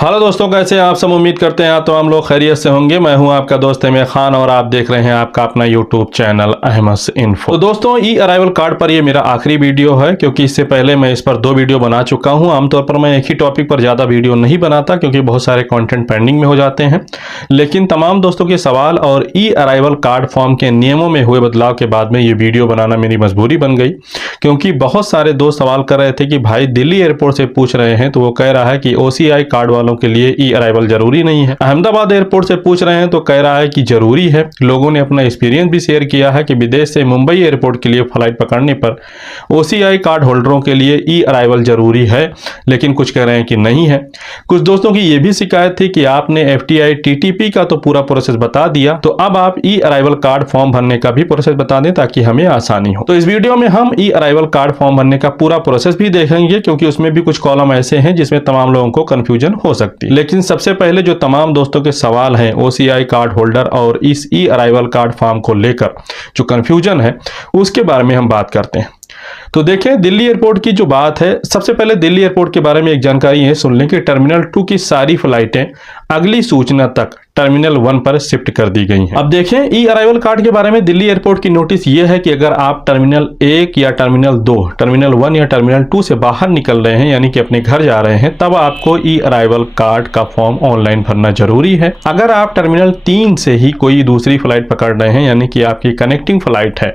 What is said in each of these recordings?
Hello दोस्तों, कैसे हैं आप सब। उम्मीद करते हैं तो हम लोग खैरियत से होंगे। मैं हूं आपका दोस्त अहमद खान और आप देख रहे हैं आपका अपना यूट्यूब चैनल अहमद इन्फो। तो दोस्तों, ई अराइवल कार्ड पर ये मेरा आखिरी वीडियो है, क्योंकि इससे पहले मैं इस पर 2 वीडियो बना चुका हूं। आमतौर पर मैं एक ही टॉपिक पर ज़्यादा वीडियो नहीं बनाता, क्योंकि बहुत सारे कॉन्टेंट पेंडिंग में हो जाते हैं। लेकिन तमाम दोस्तों के सवाल और ई अराइवल कार्ड फॉर्म के नियमों में हुए बदलाव के बाद में ये वीडियो बनाना मेरी मजबूरी बन गई, क्योंकि बहुत सारे दोस्त सवाल कर रहे थे कि भाई दिल्ली एयरपोर्ट से पूछ रहे हैं तो वो कह रहा है कि OCI कार्ड वालों के लिए ई अराइवल जरूरी नहीं है। अहमदाबाद एयरपोर्ट से पूछ रहे हैं तो कह रहा है कि जरूरी है। लोगों ने अपना एक्सपीरियंस भी शेयर किया है कि विदेश से मुंबई एयरपोर्ट के लिए फ्लाइट पकड़ने पर OCI कार्ड होल्डरों के लिए ई अराइवल जरूरी है, लेकिन कुछ कह रहे हैं कि नहीं है। कुछ दोस्तों की यह भी शिकायत थी कि आपने FTI TTP का तो पूरा प्रोसेस बता दिया, तो अब आप ई अराइवल कार्ड फॉर्म भरने का भी प्रोसेस बता दें ताकि हमें आसानी हो। तो इस वीडियो में हम ई अराइवल कार्ड फॉर्म भरने का पूरा प्रोसेस भी देखेंगे, क्योंकि उसमें भी कुछ कॉलम ऐसे हैं जिसमें तमाम लोगों को कंफ्यूजन हो सकती है। लेकिन सबसे पहले जो तमाम दोस्तों के सवाल हैं OCI कार्ड होल्डर और इस ई अराइवल कार्ड फॉर्म को लेकर जो कंफ्यूजन है, उसके बारे में हम बात करते हैं। तो देखें, दिल्ली एयरपोर्ट की जो बात है, सबसे पहले दिल्ली एयरपोर्ट के बारे में एक जानकारी है, सुन लें कि टर्मिनल 2 की सारी फ्लाइटें अगली सूचना तक टर्मिनल 1 पर शिफ्ट कर दी गई हैं। अब देखें, ई अराइवल कार्ड के बारे में दिल्ली एयरपोर्ट की नोटिस ये है कि अगर आप टर्मिनल 1 या टर्मिनल 2, टर्मिनल 1 या टर्मिनल 2 से बाहर निकल रहे हैं, यानी कि अपने घर जा रहे हैं, तब आपको ई अराइवल कार्ड का फॉर्म ऑनलाइन भरना जरूरी है। अगर आप टर्मिनल 3 से ही कोई दूसरी फ्लाइट पकड़ रहे हैं, यानी कि आपकी कनेक्टिंग फ्लाइट है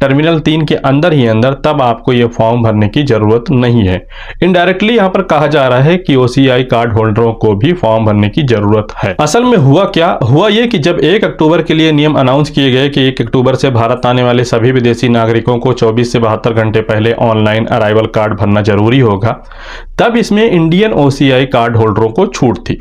टर्मिनल 3 के अंदर ही अंदर, तब आपको यह फॉर्म भरने की जरूरत नहीं है। इनडायरेक्टली यहां पर कहा जा रहा है कि OCI कार्ड होल्डरों को भी फॉर्म भरने की जरूरत है। असल में हुआ क्या हुआ, ये कि जब 1 अक्टूबर के लिए नियम अनाउंस किए गए कि 1 अक्टूबर से भारत आने वाले सभी विदेशी नागरिकों को 24 से 72 घंटे पहले ऑनलाइन अराइवल कार्ड भरना जरूरी होगा, तब इसमें इंडियन OCI कार्ड होल्डरों को छूट थी।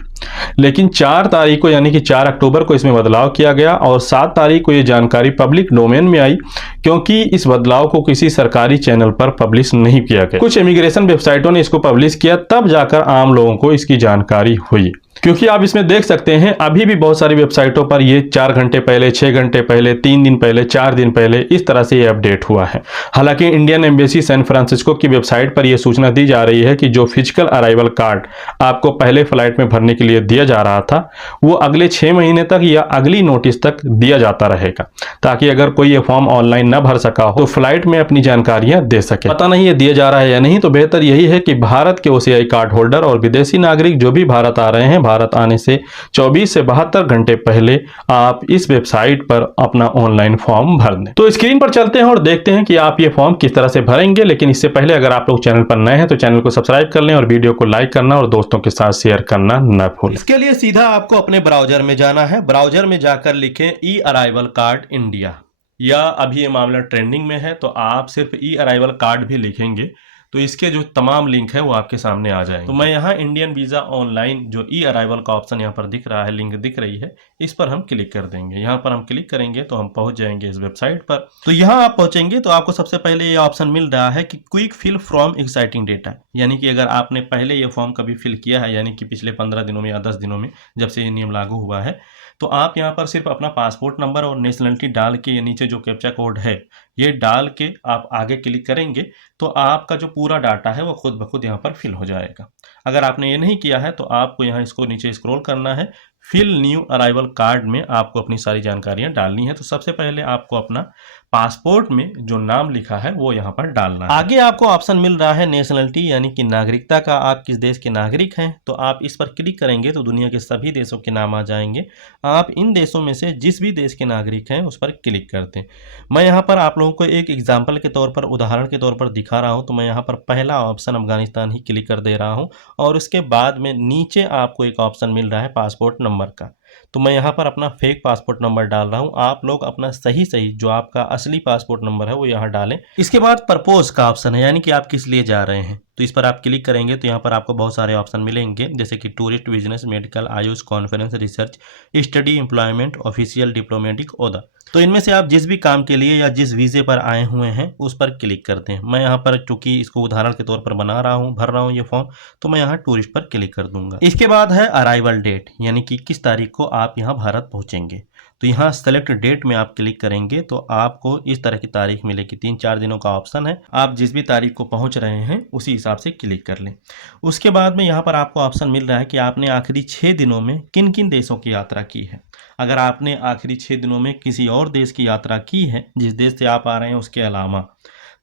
लेकिन 4 तारीख को, यानी कि 4 अक्टूबर को इसमें बदलाव किया गया और 7 तारीख को यह जानकारी पब्लिक डोमेन में आई, क्योंकि इस बदलाव को किसी सरकारी चैनल पर पब्लिश नहीं किया गया। कुछ इमिग्रेशन वेबसाइटों ने इसको पब्लिश किया, तब जाकर आम लोगों को इसकी जानकारी हुई। क्योंकि आप इसमें देख सकते हैं अभी भी बहुत सारी वेबसाइटों पर ये 4 घंटे पहले, 6 घंटे पहले, 3 दिन पहले, 4 दिन पहले इस तरह से ये अपडेट हुआ है। हालांकि इंडियन एम्बेसी सैन फ्रांसिस्को की वेबसाइट पर यह सूचना दी जा रही है कि जो फिजिकल अराइवल कार्ड आपको पहले फ्लाइट में भरने के लिए दिया जा रहा था, वो अगले 6 महीने तक या अगली नोटिस तक दिया जाता रहेगा, ताकि अगर कोई ये फॉर्म ऑनलाइन न भर सका हो तो फ्लाइट में अपनी जानकारियां दे सके। पता नहीं ये दिया जा रहा है या नहीं, तो बेहतर यही है कि भारत के OCI कार्ड होल्डर और विदेशी नागरिक जो भी भारत आ रहे हैं, भारत आने से 24 से 72 घंटे पहले आप इस वेबसाइट पर अपना ऑनलाइन फॉर्म भर दें। तो स्क्रीन पर चलते हैं और देखते हैं कि आप ये फॉर्म किस तरह से भरेंगे। लेकिन इससे पहले अगर आप लोग चैनल पर नए हैं तो चैनल को सब्सक्राइब कर लें और वीडियो को लाइक करना और दोस्तों के साथ शेयर करना न भूलें। इसके लिए सीधा आपको अपने ब्राउजर में जाना है। ब्राउजर में जाकर लिखें ई अराइवल कार्ड इंडिया, या अभी ये मामला ट्रेंडिंग में है तो आप सिर्फ ई अराइवल कार्ड भी लिखेंगे तो इसके जो तमाम लिंक है वो आपके सामने आ जाएंगे। तो मैं यहाँ इंडियन वीज़ा ऑनलाइन जो ई अराइवल का ऑप्शन यहाँ पर दिख रहा है, लिंक दिख रही है, इस पर हम क्लिक कर देंगे। यहाँ पर हम क्लिक करेंगे तो हम पहुँच जाएंगे इस वेबसाइट पर। तो यहाँ आप पहुँचेंगे तो आपको सबसे पहले ये ऑप्शन मिल रहा है कि quick fill from exciting data, यानी कि अगर आपने पहले ये फॉर्म कभी फिल किया है, यानी कि पिछले 15 दिनों में या 10 दिनों में जब से ये नियम लागू हुआ है, तो आप यहाँ पर सिर्फ अपना पासपोर्ट नंबर और नेशनलिटी डाल के ये नीचे जो कैप्चा कोड है ये डाल के आप आगे क्लिक करेंगे तो आपका जो पूरा डाटा है वो खुद ब खुद यहाँ पर फिल हो जाएगा। अगर आपने ये नहीं किया है तो आपको यहाँ इसको नीचे स्क्रॉल करना है, फिल न्यू अराइवल कार्ड में आपको अपनी सारी जानकारियाँ डालनी है। तो सबसे पहले आपको अपना पासपोर्ट में जो नाम लिखा है वो यहाँ पर डालना है। आगे आपको ऑप्शन मिल रहा है नेशनलिटी, यानी कि नागरिकता का, आप किस देश के नागरिक हैं। तो आप इस पर क्लिक करेंगे तो दुनिया के सभी देशों के नाम आ जाएंगे। आप इन देशों में से जिस भी देश के नागरिक हैं उस पर क्लिक करते हैं। मैं यहाँ पर आप लोगों को एक एग्जाम्पल के तौर पर, उदाहरण के तौर पर दिखा रहा हूँ। तो मैं यहाँ पर पहला ऑप्शन अफगानिस्तान ही क्लिक कर दे रहा हूँ और उसके बाद में नीचे आपको एक ऑप्शन मिल रहा है पासपोर्ट नंबर का। तो मैं यहाँ पर अपना फेक पासपोर्ट नंबर डाल रहा हूँ। आप लोग अपना सही जो आपका असली पासपोर्ट नंबर है वो यहाँ डालें। इसके बाद पर्पोज का ऑप्शन है, यानी कि आप किस लिए जा रहे हैं। तो इस पर आप क्लिक करेंगे तो यहाँ पर आपको बहुत सारे ऑप्शन मिलेंगे, जैसे कि tourist, business, medical, Ayush, conference, research, study, employment, official, diplomatic, ओदा। तो इनमें से आप जिस भी काम के लिए या जिस वीज़े पर आए हुए हैं उस पर क्लिक करते हैं। मैं यहाँ पर चूंकि इसको उदाहरण के तौर पर बना रहा हूँ, भर रहा हूँ ये फॉर्म, तो मैं यहाँ टूरिस्ट पर क्लिक कर दूंगा। इसके बाद है अराइवल डेट, यानी कि किस तारीख को आप यहाँ भारत पहुँचेंगे। तो यहाँ सेलेक्ट डेट में आप क्लिक करेंगे तो आपको इस तरह की तारीख मिलेगी। 3-4 दिनों का ऑप्शन है, आप जिस भी तारीख को पहुँच रहे हैं उसी हिसाब से क्लिक कर लें। उसके बाद में यहाँ पर आपको ऑप्शन मिल रहा है कि आपने आखिरी 6 दिनों में किन किन देशों की यात्रा की है। अगर आपने आखिरी 6 दिनों में किसी और देश की यात्रा की है, जिस देश से आप आ रहे हैं उसके अलावा,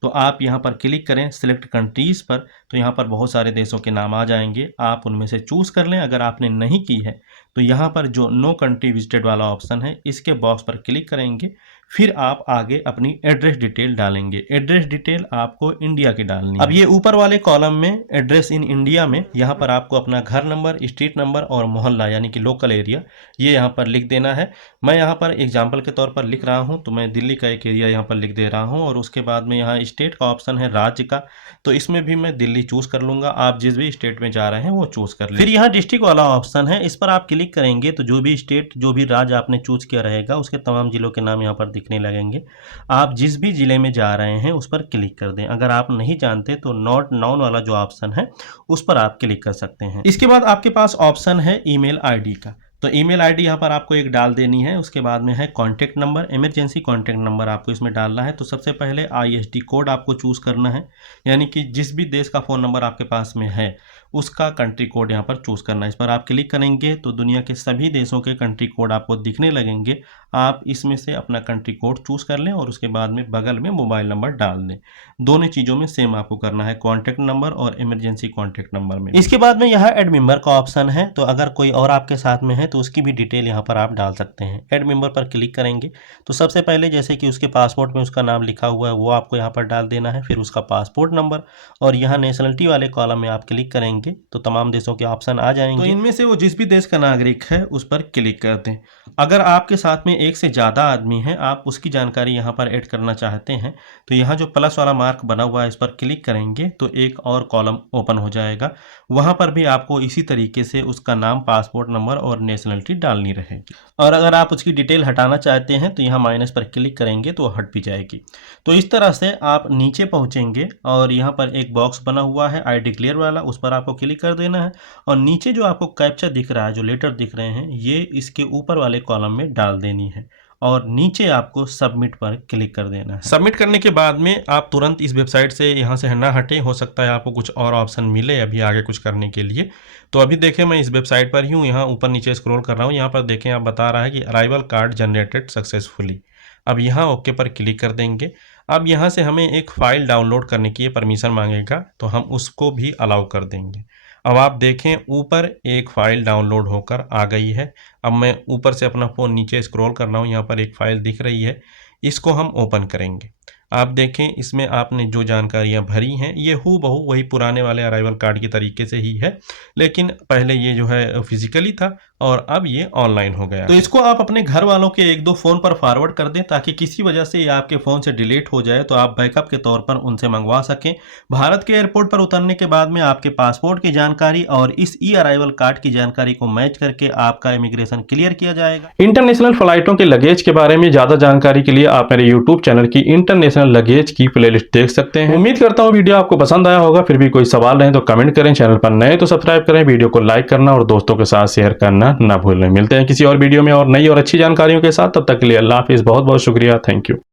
तो आप यहाँ पर क्लिक करें सिलेक्ट कंट्रीज़ पर, तो यहाँ पर बहुत सारे देशों के नाम आ जाएंगे, आप उनमें से चूज़ कर लें। अगर आपने नहीं की है तो यहाँ पर जो नो कंट्री विजिटेड वाला ऑप्शन है इसके बॉक्स पर क्लिक करेंगे, फिर आप आगे अपनी एड्रेस डिटेल डालेंगे। एड्रेस डिटेल आपको इंडिया की डालनी है। अब ये ऊपर वाले कॉलम में एड्रेस इन इंडिया में यहाँ पर आपको अपना घर नंबर, स्ट्रीट नंबर और मोहल्ला यानी कि लोकल एरिया ये यहाँ पर लिख देना है। मैं यहाँ पर एग्जाम्पल के तौर पर लिख रहा हूँ, तो मैं दिल्ली का एक एरिया यहाँ पर लिख दे रहा हूँ। और उसके बाद में यहाँ स्टेट का ऑप्शन है राज्य का, तो इसमें भी मैं दिल्ली चूज़ कर लूँगा। आप जिस भी स्टेट में जा रहे हैं वो चूज़ कर लें। फिर यहाँ डिस्ट्रिक्ट वाला ऑप्शन है, इस पर आप क्लिक करेंगे तो जो भी स्टेट, जो भी राज्य आपने चूज़ किया रहेगा उसके तमाम जिलों के नाम यहाँ पर दिखने लगेंगे। आप जिस भी जिले में जा रहे हैं उस पर क्लिक कर दें। अगर आप नहीं जानते तो नॉट नाउन वाला जो ऑप्शन है उस पर आप क्लिक कर सकते हैं। इसके बाद आपके पास ऑप्शन है ईमेल आईडी का, तो ईमेल आईडी यहाँ पर आपको एक डाल देनी है। उसके बाद में है contact number, emergency contact number आपको इसमें डालना है। तो सबसे पहले ISD कोड आपको चूज़ करना है, यानी कि जिस भी देश का फ़ोन नंबर आपके पास में है उसका कंट्री कोड यहाँ पर चूज़ करना है। इस पर आप क्लिक करेंगे तो दुनिया के सभी देशों के कंट्री कोड आपको दिखने लगेंगे। आप इसमें से अपना कंट्री कोड चूज़ कर लें और उसके बाद में बगल में मोबाइल नंबर डाल दें। दोनों चीज़ों में सेम आपको करना है, कॉन्टैक्ट नंबर और इमरजेंसी कॉन्टैक्ट नंबर में। इसके बाद में यहाँ ऐड मेंबर का ऑप्शन है, तो अगर कोई और आपके साथ में है तो उसकी भी डिटेल यहाँ पर आप डाल सकते हैं। ऐड मेंबर पर क्लिक करेंगे तो सबसे पहले जैसे कि उसके पासपोर्ट में उसका नाम लिखा हुआ है वो आपको यहाँ पर डाल देना है, फिर उसका पासपोर्ट नंबर, और यहाँ नेशनलिटी वाले कॉलम में आप क्लिक करेंगे तो तमाम देशों के ऑप्शन आ जाएंगे। तो इनमें से वो जिस भी देश का नागरिक है उस पर क्लिक कर दें। अगर आपके साथ में एक से ज़्यादा आदमी है, आप उसकी जानकारी यहाँ पर ऐड करना चाहते हैं तो यहाँ जो प्लस वाला मार्क बना हुआ है इस पर क्लिक करेंगे तो एक और कॉलम ओपन हो जाएगा। वहाँ पर भी आपको इसी तरीके से उसका नाम, पासपोर्ट नंबर और नेशनलिटी डालनी रहेगी। और अगर आप उसकी डिटेल हटाना चाहते हैं तो यहाँ माइनस पर क्लिक करेंगे तो हट भी जाएगी। तो इस तरह से आप नीचे पहुँचेंगे और यहाँ पर एक बॉक्स बना हुआ है आई डिक्लेयर वाला, उस पर आपको क्लिक कर देना है। और नीचे जो आपको कैप्चा दिख रहा है, जो लेटर दिख रहे हैं, ये इसके ऊपर वाले कॉलम में डाल देनी है और नीचे आपको सबमिट पर क्लिक कर देना है। सबमिट करने के बाद में आप तुरंत इस वेबसाइट से यहाँ से ना हटें, हो सकता है आपको कुछ और ऑप्शन मिले अभी आगे कुछ करने के लिए। तो अभी देखें मैं इस वेबसाइट पर ही हूँ, यहाँ ऊपर नीचे स्क्रॉल कर रहा हूँ, यहाँ पर देखें आप बता रहा है कि अराइवल कार्ड जनरेटेड सक्सेसफुली। अब यहाँ ओके पर क्लिक कर देंगे। अब यहाँ से हमें एक फ़ाइल डाउनलोड करने की परमिशन मांगेगा तो हम उसको भी अलाउ कर देंगे। अब आप देखें ऊपर एक फ़ाइल डाउनलोड होकर आ गई है। अब मैं ऊपर से अपना फ़ोन नीचे स्क्रॉल कर रहा हूँ, यहाँ पर एक फ़ाइल दिख रही है, इसको हम ओपन करेंगे। आप देखें इसमें आपने जो जानकारियां भरी हैं ये हूबहू वही पुराने वाले अराइवल कार्ड की तरीके से ही है, लेकिन पहले ये जो है फिजिकली था और अब ये ऑनलाइन हो गया। तो इसको आप अपने घर वालों के 1-2 फ़ोन पर फॉरवर्ड कर दें ताकि किसी वजह से ये आपके फ़ोन से डिलीट हो जाए तो आप बैकअप के तौर पर उनसे मंगवा सकें। भारत के एयरपोर्ट पर उतरने के बाद में आपके पासपोर्ट की जानकारी और इस ई अराइवल कार्ड की जानकारी को मैच करके आपका इमिग्रेशन क्लियर किया जाएगा। इंटरनेशनल फ्लाइटों के लगेज के बारे में ज्यादा जानकारी के लिए आप मेरे यूट्यूब चैनल की इंटरनेशनल लगेज की प्लेलिस्ट देख सकते हैं। उम्मीद करता हूँ वीडियो आपको पसंद आया होगा। फिर भी कोई सवाल रहे तो कमेंट करें, चैनल पर नए तो सब्सक्राइब करें, वीडियो को लाइक करना और दोस्तों के साथ शेयर करना ना भूलें। मिलते हैं किसी और वीडियो में और नई और अच्छी जानकारियों के साथ, तब तक के लिए अल्लाह हाफिज़। बहुत बहुत शुक्रिया, थैंक यू।